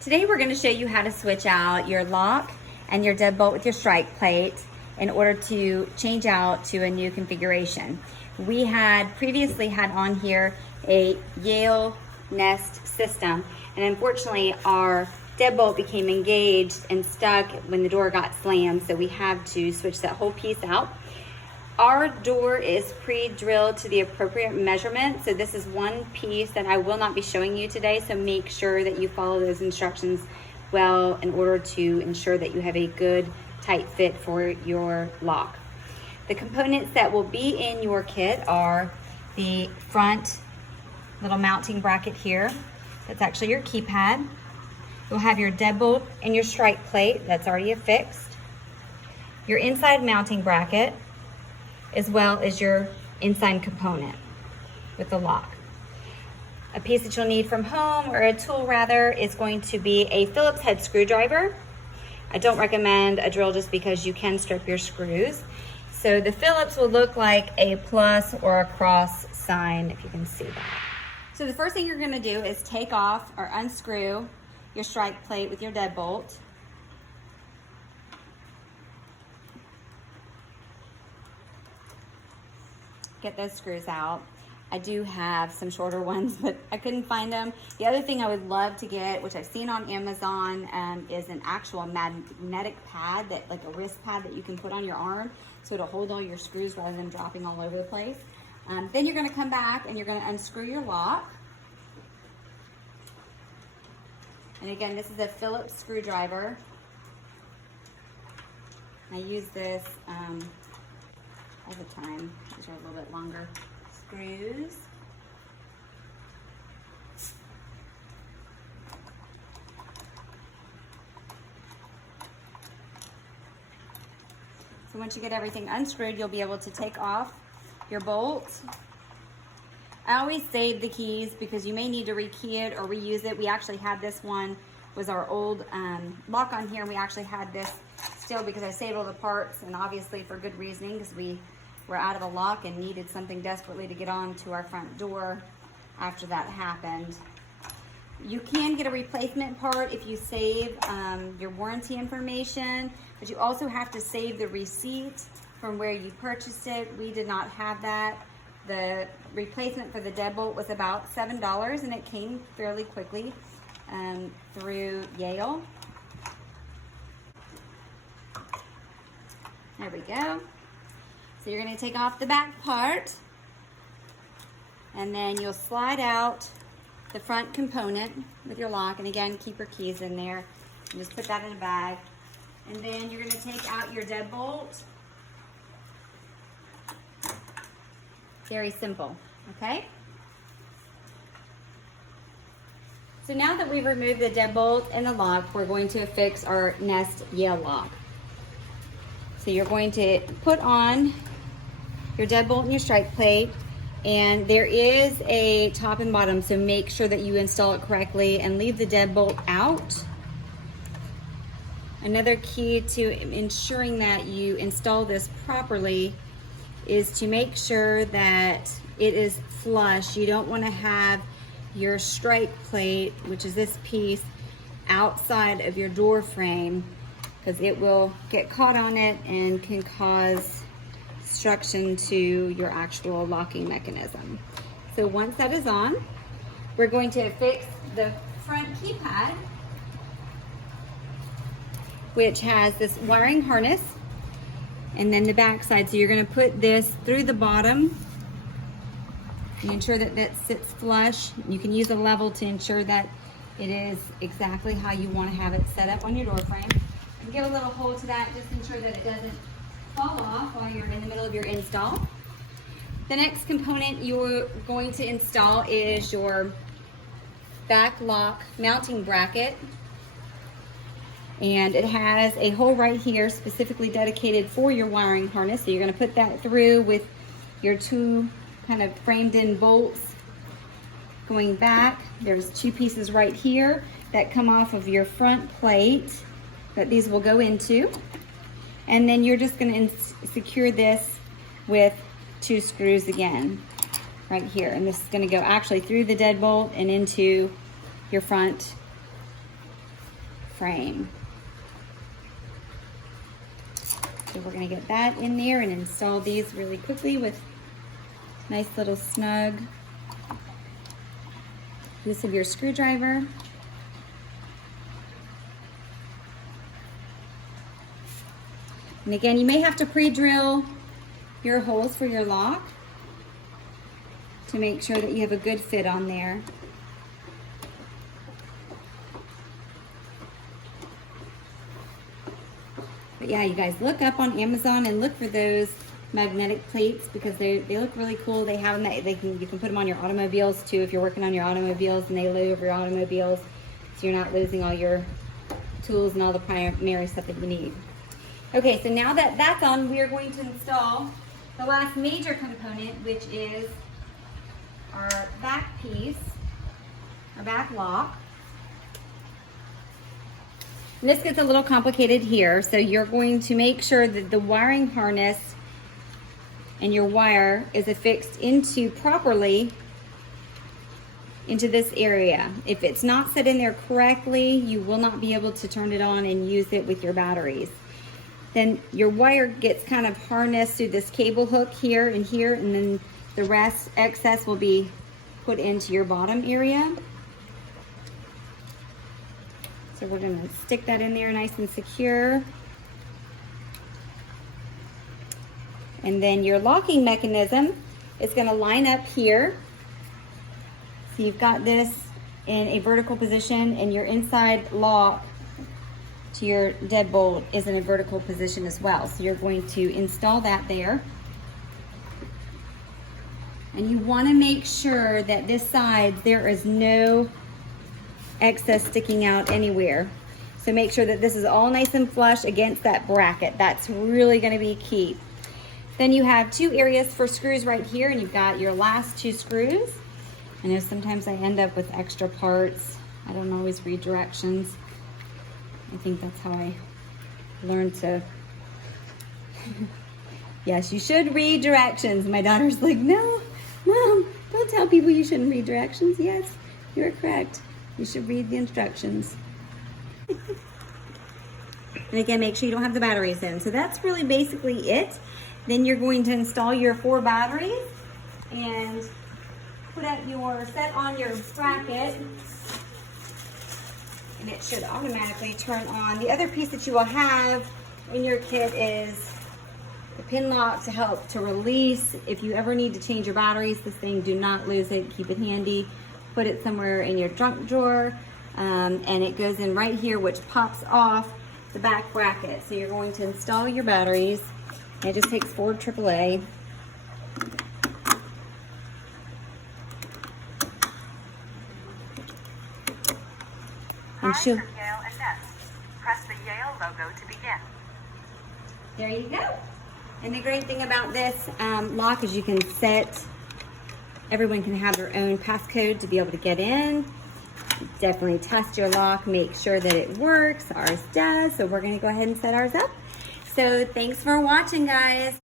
Today we're going to show you how to switch out your lock and your deadbolt with your strike plate in order to change out to a new configuration. We had previously had on here a Yale Nest system, and unfortunately our deadbolt became engaged and stuck when the door got slammed, so we have to switch that whole piece out. Our door is pre-drilled to the appropriate measurement, so this is one piece that I will not be showing you today, so make sure that you follow those instructions well in order to ensure that you have a good tight fit for your lock. The components that will be in your kit are the front little mounting bracket here. That's actually your keypad. You'll have your deadbolt and your strike plate that's already affixed, your inside mounting bracket, as well as your inside component with the lock. A piece that you'll need from home, or a tool rather, is going to be a Phillips head screwdriver. I don't recommend a drill just because you can strip your screws. So the Phillips will look like a plus or a cross sign, if you can see that. So the first thing you're gonna do is take off or unscrew your strike plate with your deadbolt. Get those screws out. I do have some shorter ones, but I couldn't find them. The other thing I would love to get, which I've seen on Amazon, is an actual magnetic pad, that like a wrist pad that you can put on your arm, so it'll hold all your screws rather than dropping all over the place. Then you're gonna come back and you're gonna unscrew your lock. And again, this is a Phillips screwdriver. I use this all the time. These are a little bit longer screws. So once you get everything unscrewed, you'll be able to take off your bolt. I always save the keys because you may need to rekey it or reuse it. We actually had this one, was our old lock on here, and we actually had this still because I saved all the parts, and obviously for good reasoning, because we were out of a lock and needed something desperately to get on to our front door after that happened. You can get a replacement part if you save your warranty information, but you also have to save the receipt from where you purchased it. We did not have that. The replacement for the deadbolt was about $7, and it came fairly quickly through Yale. There we go. So you're going to take off the back part, and then you'll slide out the front component with your lock, and again, keep your keys in there and just put that in a bag. And then you're going to take out your deadbolt. Very simple, okay? So now that we've removed the deadbolt and the lock, we're going to affix our Nest Yale Lock. So you're going to put on your deadbolt and your strike plate, and there is a top and bottom, so make sure that you install it correctly and leave the deadbolt out. Another key to ensuring that you install this properly is to make sure that it is flush. You don't want to have your strike plate, which is this piece, outside of your door frame, because it will get caught on it and can cause destruction to your actual locking mechanism. So once that is on, we're going to affix the front keypad, which has this wiring harness, and then the back side. So you're going to put this through the bottom and ensure that that sits flush. You can use a level to ensure that it is exactly how you want to have it set up on your door frame. And give a little hold to that, just ensure that it doesn't fall off while you're in the middle of your install. The next component you're going to install is your back lock mounting bracket. And it has a hole right here specifically dedicated for your wiring harness. So you're going to put that through with your two kind of framed in bolts going back. There's two pieces right here that come off of your front plate that these will go into. And then you're just going to secure this with two screws again right here. And this is going to go actually through the deadbolt and into your front frame. So we're gonna get that in there and install these really quickly with nice little snug use of your screwdriver. And again, you may have to pre-drill your holes for your lock to make sure that you have a good fit on there. But yeah, you guys look up on Amazon and look for those magnetic plates because they look really cool. They have them that you can put them on your automobiles too if you're working on your automobiles, and they lay over your automobiles so you're not losing all your tools and all the primary stuff that you need. Okay, so now that that's on, we are going to install the last major component, which is our back piece, our back lock. And this gets a little complicated here, so you're going to make sure that the wiring harness and your wire is affixed properly into this area. If it's not set in there correctly, you will not be able to turn it on and use it with your batteries. Then your wire gets kind of harnessed through this cable hook here, and then the rest, excess, will be put into your bottom area. So we're gonna stick that in there nice and secure. And then your locking mechanism is gonna line up here. So you've got this in a vertical position, and your inside lock to your deadbolt is in a vertical position as well. So you're going to install that there. And you wanna make sure that this side, there is no excess sticking out anywhere. So make sure that this is all nice and flush against that bracket. That's really gonna be key. Then you have two areas for screws right here, and you've got your last two screws. I know sometimes I end up with extra parts. I don't always read directions. I think that's how I learned to. Yes, you should read directions. My daughter's like, no, Mom, don't tell people you shouldn't read directions. Yes, you're correct. You should read the instructions. And again, make sure you don't have the batteries in. So that's really basically it. Then you're going to install your 4 batteries and set on your bracket, and it should automatically turn on. The other piece that you will have in your kit is the pin lock to help to release. If you ever need to change your batteries, this thing, do not lose it. Keep it handy. Put it somewhere in your trunk drawer, and it goes in right here, which pops off the back bracket. So you're going to install your batteries. It just takes 4 AAA. And Hi, from Yale and Nest. Press the Yale logo to begin. There you go. And the great thing about this lock is you can set, everyone can have their own passcode to be able to get in. Definitely test your lock, make sure that it works. Ours does, so we're gonna go ahead and set ours up. So thanks for watching, guys.